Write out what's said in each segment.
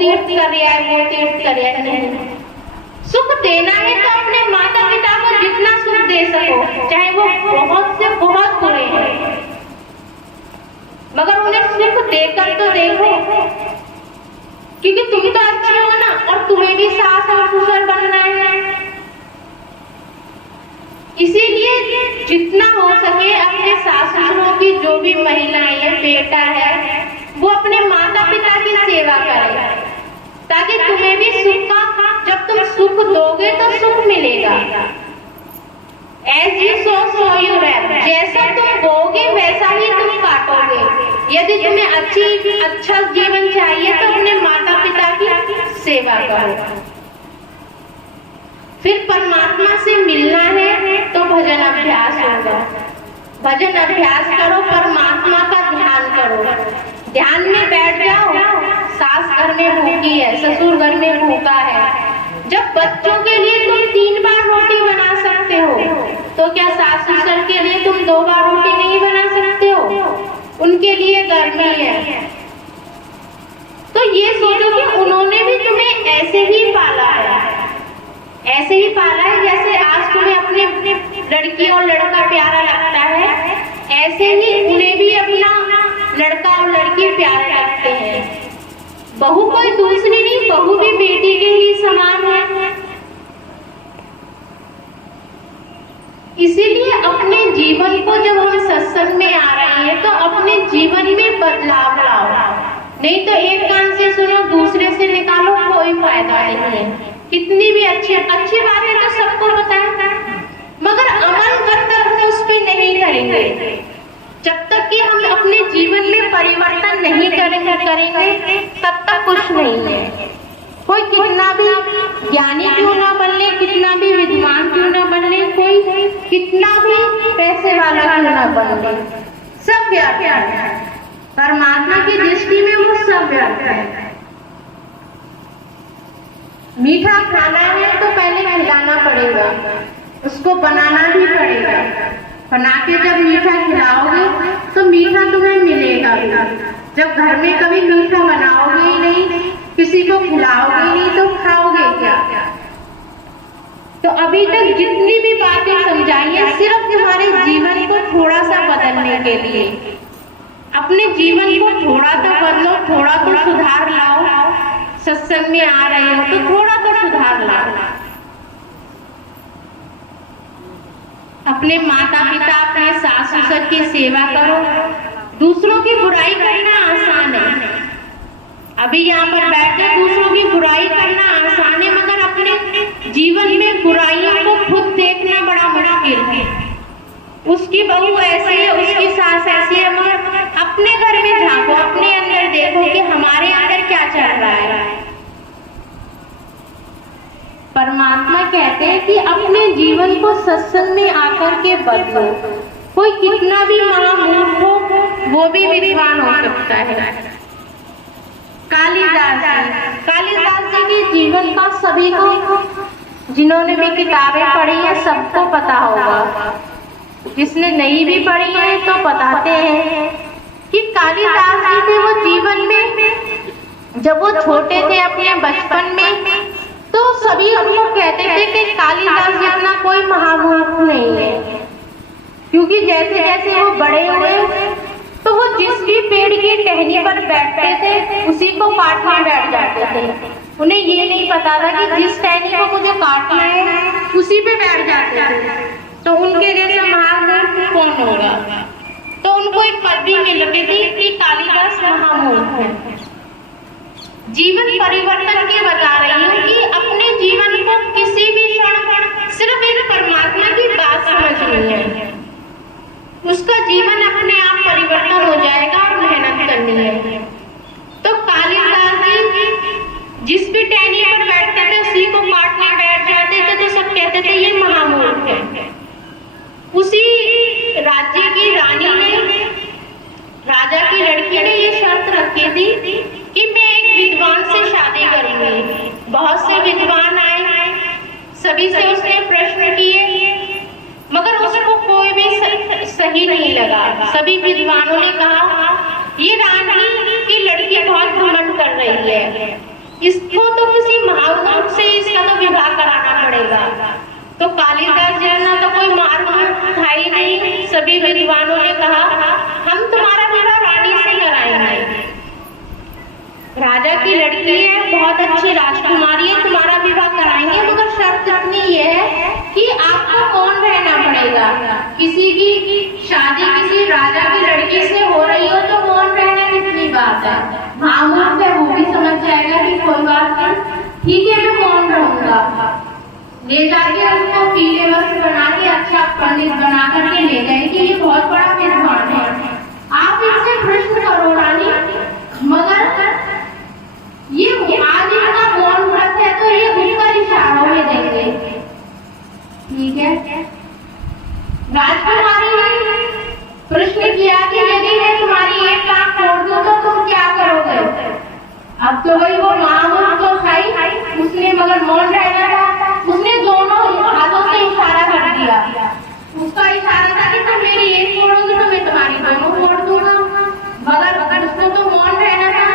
तीर्थ कर रहा है, वो तीर्थ कर रहा है। नहीं, सुख देना है तो अपने माता पिता को जितना सुख दे सको, चाहे वो बहुत से बहुत बुरे हैं, मगर उन्हें सुख देकर तो देखो, क्योंकि तुम तो अच्छे हो ना, और तुम्हें भी सास और ससुर बनना है। इसीलिए जितना हो सके अपने सास ससुरों की, जो भी महिलाएं है, बेटा है, वो अपने माता पिता की सेवा करे, ताकि तुम्हें भी सुख का, जब तुम सुख दोगे तो सुख मिलेगा। As you sow, so you reap। जैसा तुम बोगे वैसा ही तुम काटोगे। यदि तुम्हें अच्छा जीवन चाहिए तो अपने माता पिता की सेवा करो। फिर परमात्मा से मिलना है तो भजन अभ्यास होगा। भजन अभ्यास करो, परमात्मा का ध्यान करो, ध्यान में बैठ जाओ। सास घर में भूखी है, ससुर घर में भूखा है, जब बच्चों के लिए तुम 3 बार रोटी बना सकते हो, तो क्या सास ससुर के लिए तुम 2 बार रोटी नहीं बना सकते हो? उनके लिए गर्मी है, तो ये सोचो कि उन्होंने भी तुम्हें ऐसे ही पाला है, ऐसे ही पाला है जैसे आज तुम्हें अपने लड़की और लड़का प्यारा लगता है, ऐसे ही उन्हें भी अपना लड़का और लड़की प्यारा लगते हैं। बहू कोई दूसरी नहीं, बहू भी बेटी के ही समान है। इसीलिए अपने जीवन को, जब हम सत्संग में आ रहे हैं, तो अपने जीवन में बदलाव लाओ, नहीं तो एक कान से सुनो दूसरे से निकालो, कोई फायदा नहीं है। कितनी भी अच्छी बातें तो सबको पता है, मगर अमल करकर हम उस पर नहीं करेंगे। जब तक कि हम अपने जीवन में परिवर्तन नहीं करेंगे तब तक कुछ नहीं है। कोई कितना भी ज्ञानी क्यों ना बन ले, कितना भी विद्वान क्यों ना बन ले, कोई कितना भी पैसे वाला क्यों ना बन ले, सब व्यर्थ है। परमात्मा की दृष्टि में वो सब व्यर्थ है। मीठा खाना है तो पहले खिलाना पड़ेगा, उसको बनाना भी पड़ेगा। बना के जब मीठा खिलाओगे तो मीठा तुम्हें मिलेगा भी। जब घर में कभी मीठा बनाओगे ही नहीं, किसी को खिलाओगे ही नहीं, तो खाओगे क्या? तो अभी तक जितनी भी बातें समझाई है, सिर्फ तुम्हारे जीवन को थोड़ा सा बदलने के लिए। अपने जीवन को थोड़ा तो बदलो, थोड़ा तो सुधार लाओ। सत्संग में आ रहे हो तो थोड़ा तो सुधार लाओ। अपने माता पिता, अपने सास ससुर की सेवा करो। दूसरों की बुराई करना आसान है, अभी यहाँ पर बैठकर दूसरों की बुराई करना आसान है, मगर अपने जीवन में बुराइयों को खुद देखना बड़ा मुश्किल है। उसकी बहू ऐसी है, उसकी सास ऐसी है, मगर अपने घर में झांको, अपने अंदर देखो कि हमारे अंदर क्या चल रहा है। परमात्मा कहते हैं कि अपने जीवन को सत्संग में आकर के बदलो। कोई कितना भी महामूर्ख हो, वो भी विद्वान हो सकता है। कालिदास जी के जीवन का सभी को, जिन्होंने भी किताबें पढ़ी है, सबको पता होगा। जिसने नहीं भी पढ़ी है तो बताते हैं कि कालिदास जी थे, वो जीवन में जब वो छोटे थे, अपने बचपन में, तो सभी उनको कहते थे कि कालिदास जितना कोई महामूर्ख नहीं है। क्योंकि जैसे जैसे वो बड़े हुए तो वो जिस भी पेड़ की टहनी पर बैठते थे उसी को काटने बैठ जाते थे। उन्हें ये नहीं पता था कि जिस टहनी को मुझे काटना है उसी पे बैठ जाते थे। तो उनके जैसे महामूर्ख कौन होगा? तो उनको एक पदवी मिलती थी कि कालिदास महामूर्ख है। जीवन परिवर्तन के बता रही हूँ कि अपने जीवन को किसी भी क्षण सिर्फ एक परमात्मा की बात समझनी है, उसका जीवन अपने आप परिवर्तन हो जाएगा और मेहनत करनी है। तो कालिदास जी जिस भी टहनी पर बैठते थे उसी को काटने बैठ जाते थे, तो सब कहते थे ये महामूर्ख है। उसी राज्य की रानी ने, राजा की लड़की ने ये शर्त रखी थी कि मैं एक विद्वान से शादी करूंगी। बहुत से विद्वान आए, सभी से उसने प्रश्न किए, मगर उसको कोई भी सही नहीं लगा। सभी विद्वानों ने कहा ये रानी की लड़की बहुत घमंड कर रही है, इसको तो किसी महामूर्ख से इसका तो विवाह कराना पड़ेगा। तो कालिदास जी ने तो कोई महामूर्ख था ही नहीं। सभी विद्वानों ने कहा हम तुम्हारा विवाह रानी से कराएंगे। राजा की लड़की है, बहुत अच्छी राजकुमारी है, तुम्हारा विवाह कराएंगे, मगर शर्त इतनी ये है कि आपको मौन रहना पड़ेगा। किसी की शादी किसी राजा की लड़की से हो रही हो तो मौन रहना कितनी बात है। महामूर्ख है वो भी समझ जाएगा कि कोई बात नहीं, ठीक है मैं मौन रहूंगा। ले जाके उसको पीले वस्त्र बना के अच्छा पंडित बना करके ले गए कि ये बहुत बड़ा विद्वान है, आप इससे प्रश्न करो रानी, मगर ये आज इनका मौन व्रत है तो ये ऊपर इशारों में देंगे। ठीक है, राजकुमारी ने प्रश्न किया कि यदि मैं तुम्हारी एक कान फोड़ दूं तो तुम क्या करोगे। अब तो वही वो महामूर्ख तो था ही, उसने मगर मौन रहना था, उसने दोनों हाथों से इशारा कर दिया। उसका इशारा था कि तुम मेरी एक फोड़ोगे तो मैं तुम्हारी दोनों फोड़ दूंगा, मगर उसको तो मौन रहना था।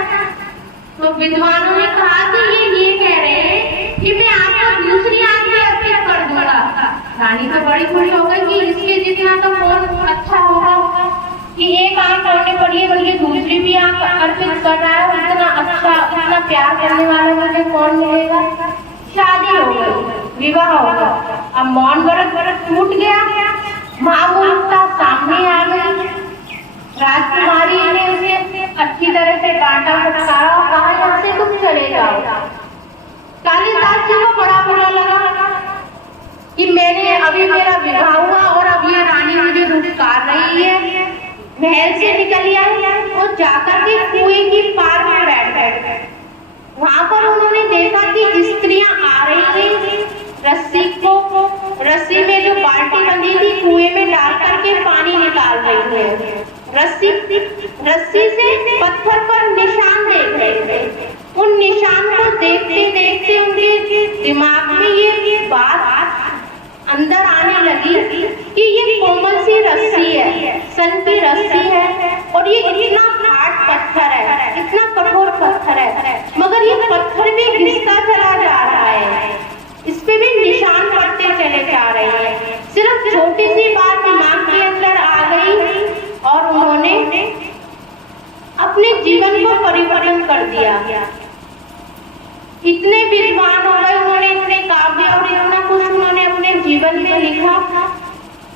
तो विद्वानों ने कहा कि ये कह रहे हैं कि मैं आपको दूसरी आंख भी अर्पित कर दूंगा। रानी तो बड़ी खुश हो गई कि इसके जितना तो कौन अच्छा होगा कि एक आंख होने पड़ी है, मुझे दूसरी भी आंख अर्पित कर रहा है, इतना अच्छा इतना प्यार करने वाला मुझे कौन मिलेगा। शादी हो गई, विवाह हो गया। अब मौन व्रत टूट गया, महामूर्खता सामने आ गई। राजकुमारी ने उसे अच्छी तरह से डांटा फटकारा और कहा यहाँ से तुम चले जाओ। कालिदास जी को बड़ा बुरा लगा कि मैंने अभी मेरा विवाह हुआ और अब ये रानी मुझे धुतकार रही है। महल से निकल आए और जाकर के कुएं की पार में बैठ गए। वहां पर उन्होंने देखा कि स्त्रियां आ रही हैं, रस्सी में जो बाल्टी बंधी थी कुएं में डाल करके पानी निकाल रही है। रस्सी से पत्थर पर निशान देख रहे थे। उन निशान को देखते देखते उनके दिमाग में ये बात अंदर आने लगी कि ये कोमल सी रस्सी है, सन की रस्सी है और ये इतना हार्ड पत्थर है, इतना कठोर पत्थर है, मगर ये पत्थर भी घिसता चला जा रहा है, इस पे भी निशान पड़ते चले जा रहे हैं। सिर्फ छोटी सी बात दिमाग के अंदर आ गई और उन्होंने अपने जीवन को परिवर्तन कर दिया। इतने विद्वान हो गए, उन्होंने इतने काव्य और इतना कुछ उन्होंने अपने जीवन में लिखा,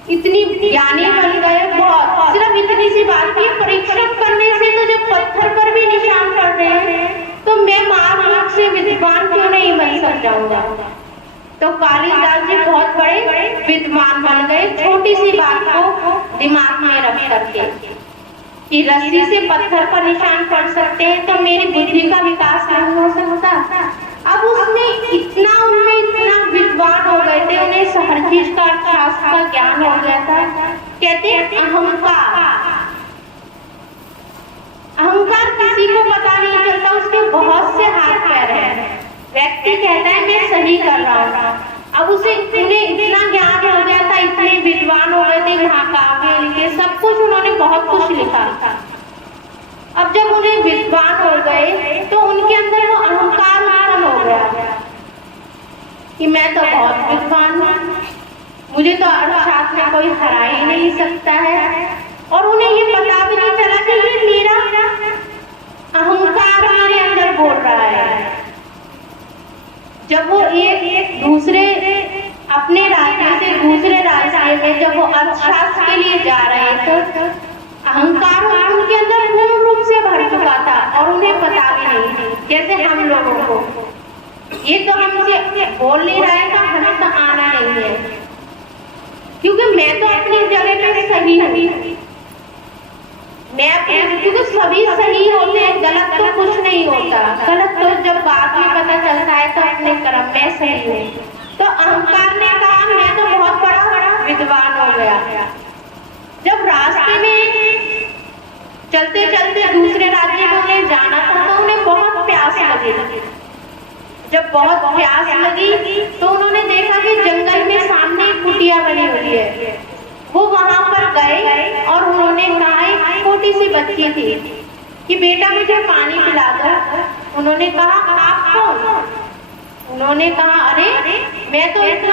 इतनी ज्ञानी बन गए बहुत। सिर्फ इतनी सी बात की परिश्रम करने से तो जब पत्थर पर भी निशान पड़ रहे हैं तो मैं महामूर्ख से विद्वान क्यों नहीं बन सक जाऊंगा। तो कालिदास जी बहुत बड़े विद्वान बन गए, छोटी सी बात को दिमाग में रख करके कि रस्सी से पत्थर पर निशान पड़ सकते हैं तो मेरी बुद्धि का विकास नहीं हो सकता। अब उनमें इतना विद्वान हो गए थे, उन्हें हर चीज का शास्त्र का ज्ञान हो गया था। कहते अहंकार किसी को पता नहीं चलता, उसके बहुत से हाथ पैर हैं। व्यक्ति कहता है मैं सही कर रहा हूँ, अब उन्हें इतना ज्ञान हो गया था, इतने विद्वान हो गए थे, महाकाव्य लिखे, सब कुछ उन्होंने बहुत कुछ लिखा था। अब जब उन्हें विद्वान हो गए तो उनके अंदर वो अहंकार उत्पन्न हो गया कि मैं तो बहुत विद्वान हूँ, मुझे तो अर्थशास्त्र में कोई हरा ही नहीं सकता है। और उन्हें ये पता भी नहीं चला कि ये मेरा अहंकार मेरे अंदर बोल रहा है। जब वो एक दूसरे अपने राज्य से दूसरे राज्य में जब वो अर्थशास्त्र के लिए जा रहे थे, अहंकार उनके अंदर पूर्ण रूप से भर चुका था और उन्हें पता भी नहीं। जैसे हम लोगों को ये तो हमसे बोल नहीं रहा है तो हमें तो आना नहीं है, क्योंकि मैं तो अपनी जगह पे सही हूँ, क्योंकि सभी सही होते हैं, गलत तो कुछ नहीं होता। गलत तो जब बाद में पता चलता है तो अपने कर्म में सही हूँ। तो अहंकार ने कहा मैं तो बहुत बड़ा विद्वान हो गया। जब रास्ते में चलते चलते दूसरे राज्य में उन्हें जाना था तो उन्हें बहुत प्यास लगी। जब बहुत प्यास लगी तो उन्होंने देखा कि जंगल में सामने एक कुटिया बनी हुई है। वो वहां पर गए और उन्होंने कहा, एक छोटी सी बच्ची थी कि बेटा मुझे पानी पिला दो। उन्होंने कहा आप आप कौन? उन्होंने कहा, अरे मैं तो इस